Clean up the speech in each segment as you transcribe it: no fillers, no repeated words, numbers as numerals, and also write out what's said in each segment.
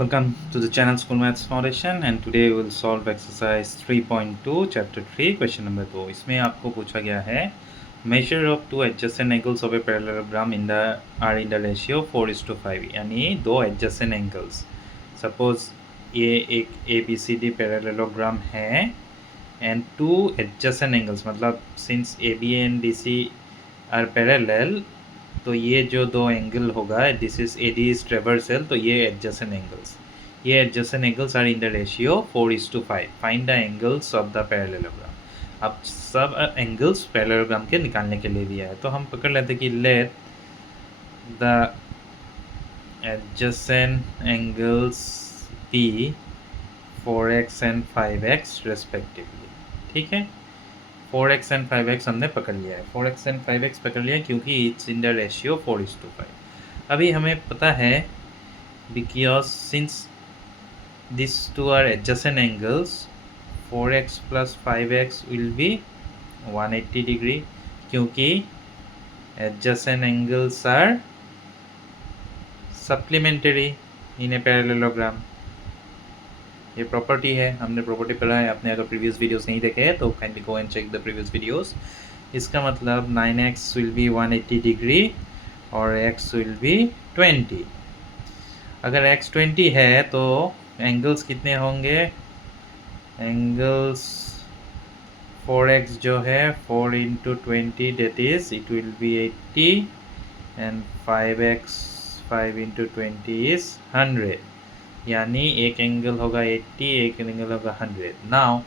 Welcome to the channel School Maths Foundation and today we will solve exercise 3.2 chapter 3 question number 2। इसमें आपको पूछा गया है measure of two adjacent angles of a parallelogram in the are in the ratio 4:5 यानी दो adjacent angles। suppose ये एक ABCD parallelogram है and two adjacent angles मतलब since AB and DC are parallel तो ये जो दो एंगल होगा this is AD is transversal तो ये adjacent angles are in the ratio 4:5। Find the angles of the parallelogram. अब सब एंगल्स पैरेललोग्राम के निकालने के लिए दिया है तो हम पकड़ लेते कि let the adjacent angles be 4x and 5x respectively. ठीक है, 4x एंड 5x हमने पकड़ लिया है, 4x एंड 5x पकड़ लिया है क्योंकि इट्स इन द रेशियो 4:5। अभी हमें पता है because since this two are adjacent angles 4x plus 5x will be 180 degree क्योंकि adjacent angles are supplementary in a parallelogram. ये प्रॉपर्टी है, हमने प्रॉपर्टी पढ़ा है। आपने अगर प्रीवियस वीडियोस नहीं देखे हैं तो kindly go and check the previous videos. इसका मतलब 9x विल बी 180 डिग्री और x विल बी 20। अगर x 20 है तो एंगल्स कितने होंगे? एंगल्स 4x जो है 4 into 20 that is it will be 80 and 5x 5 into 20 is 100 यानी एक एंगल होगा 80, एक एंगल होगा 100। Now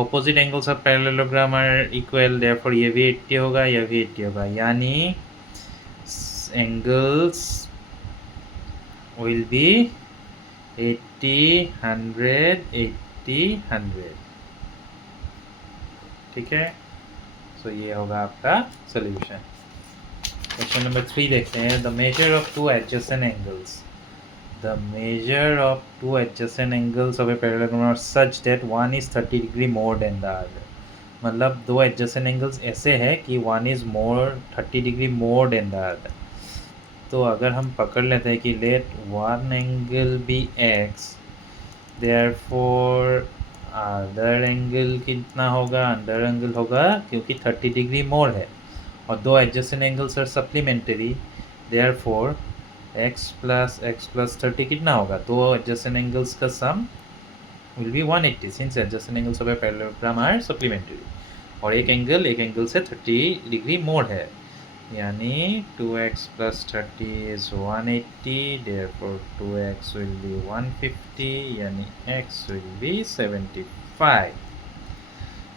opposite angles of parallelogram are equal, therefore ये भी 80 होगा, ये भी 80 होगा यानी एंगल्स विल बी 80 100 80 100। ठीक है, सो ये होगा आपका सॉल्यूशन। क्वेश्चन नंबर 3 देखते हैं। The measure of two adjacent angles. The measure of two adjacent angles of a parallelogram are such that one is 30 degree more than the other। मतलब दो adjacent angles ऐसे है कि one is more 30 degree more than the other। तो अगर हम पकड़ लेते हैं कि let one angle be x, therefore other angle कितना होगा? अंदर एंगल होगा क्योंकि 30 डिग्री मोर है और दो adjacent angles are supplementary, therefore x plus 30 कितना होगा? दो एडजेसेंट एंगल्स का sum will be 180 since adjacent angles of a parallelogram are supplementary और एक एंगल से 30 डिग्री मोर है यानी 2x plus 30 is 180, therefore 2x will be 150 यानी x will B 75।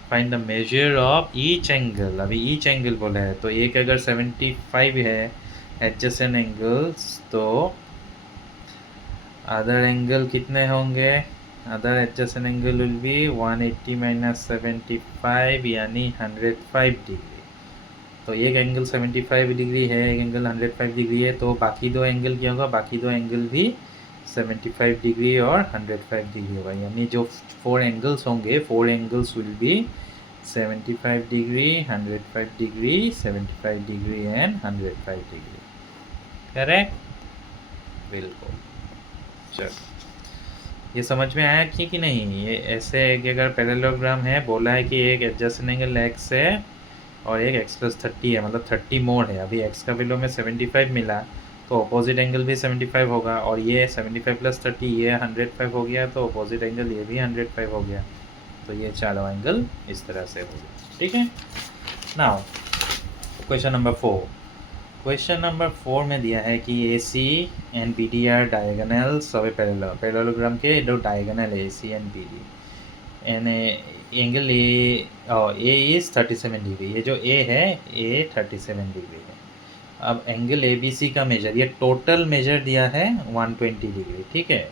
Find the measure of each angle. अभी each angle बोला है तो एक अगर 75 है एडजेसेंट एंगल्स तो अदर एंगल कितने होंगे? Other adjacent angle will be 180 minus 75 यानी 105 डिग्री। तो एक एंगल 75 डिग्री है, एक एंगल 105 डिग्री है तो बाकी दो एंगल क्या होगा? बाकी दो एंगल भी 75 डिग्री और 105 डिग्री होगा यानी जो 4 एंगल्स होंगे 4 angles will be 75 degree 105 degree 75 degree and 105 degree. Correct, बिल्कुल। चलो ये समझ में आया कि नहीं? ये ऐसे है कि अगर पैरेललोग्राम है, बोला है कि एक एडजेसेंट एंगल x है और एक x प्लस 30 है मतलब 30 मोर है। अभी x का वैल्यू में 75 मिला तो अपोजिट एंगल भी 75 होगा और ये 75 प्लस 30 ये 105 हो गया तो अपोजिट एंगल ये भी 105 हो गया। तो ये चारों एंगल इस तरह से हो गया। ठीक है, now question number 4। Question number 4 में दिया है कि AC and BD are diagonals of a parallelogram के दो डायगोनल है AC and BD and angle A is 37 degree. ये जो A है A 37 डिग्री है। अब एंगल ABC का मेजर, ये टोटल मेजर दिया है 120 डिग्री। ठीक है,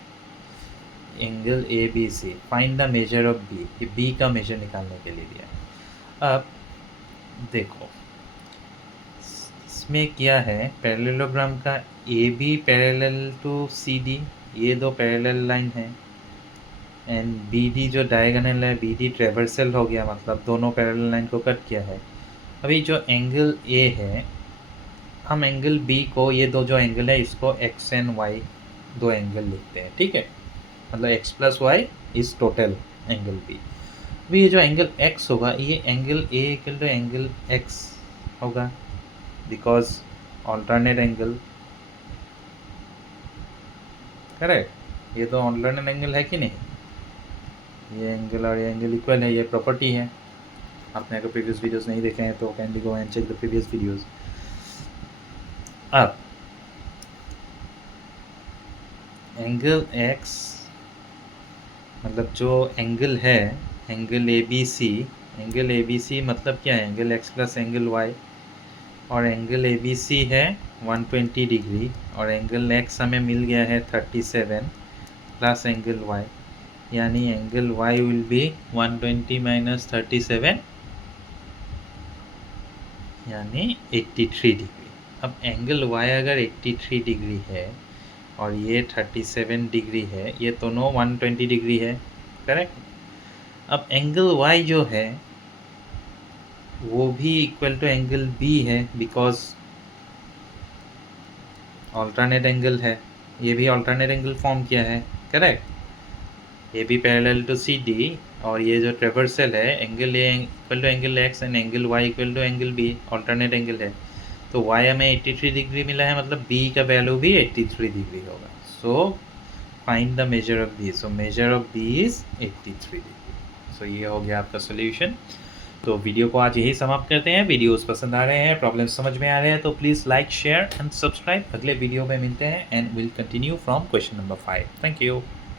angle ABC। Find the measure of B, ये B का मेजर निकालने के लिए दिया। अब देखो इसमें क्या है, पैरेललोग्राम का AB पैरेलल टू CD, ये दो पैरेलल लाइन है एंड BD जो डायगोनल है BD ट्रेवर्सल हो गया मतलब दोनों पैरेलल लाइन को कट किया है। अभी जो एंगल A है हम एंगल B को, ये दो जो एंगल है इसको X एंड Y दो एंगल लिखते हैं। ठीक है, मतलब x plus Y is total angle B. अभी ये जो एंगल x होगा ये angle a equal to angle x होगा बिकॉज ऑल्टरनेट एंगल, करेक्ट। ये तो ऑल्टरनेट एंगल है कि नहीं, ये एंगल और ये एंगल इक्वल है, ये प्रॉपर्टी है। आपने अगर प्रीवियस वीडियोस नहीं देखे हैं तो can go and check the previous videos. अब एंगल x मतलब जो एंगल है एंगल ए बी सी मतलब क्या है, angle x plus angle y, और एंगल ए बी सी है 120 डिग्री और एंगल x हमें मिल गया है 37 प्लस एंगल y, यानी angle y will be 120 minus 37 यानी 83 डिग्री। अब एंगल y अगर 83 डिग्री है और ये 37 डिग्री है, ये दोनों 120 डिग्री है, करेक्ट। अब एंगल y जो है वो भी इक्वल टू एंगल b है बिकॉज ऑल्टरनेट एंगल है, ये भी ऑल्टरनेट एंगल फॉर्म किया है, करेक्ट। ये भी पैरेलल टू सी डी और ये जो ट्रेवर्सल है angle A equal to angle X and angle Y equal to angle B, alternate angle है। तो y हमें 83 डिग्री मिला है मतलब b का वैल्यू भी 83 डिग्री होगा। So find the measure of b, so measure of b is 83 degree. So ये हो गया आपका सोल्यूशन। तो वीडियो को आज यही समाप्त करते हैं। वीडियोस पसंद आ रहे हैं, प्रॉब्लम समझ में आ रहे हैं तो please like share and subscribe. अगले वीडियो में मिलते हैं and will continue from question number 5। Thank you.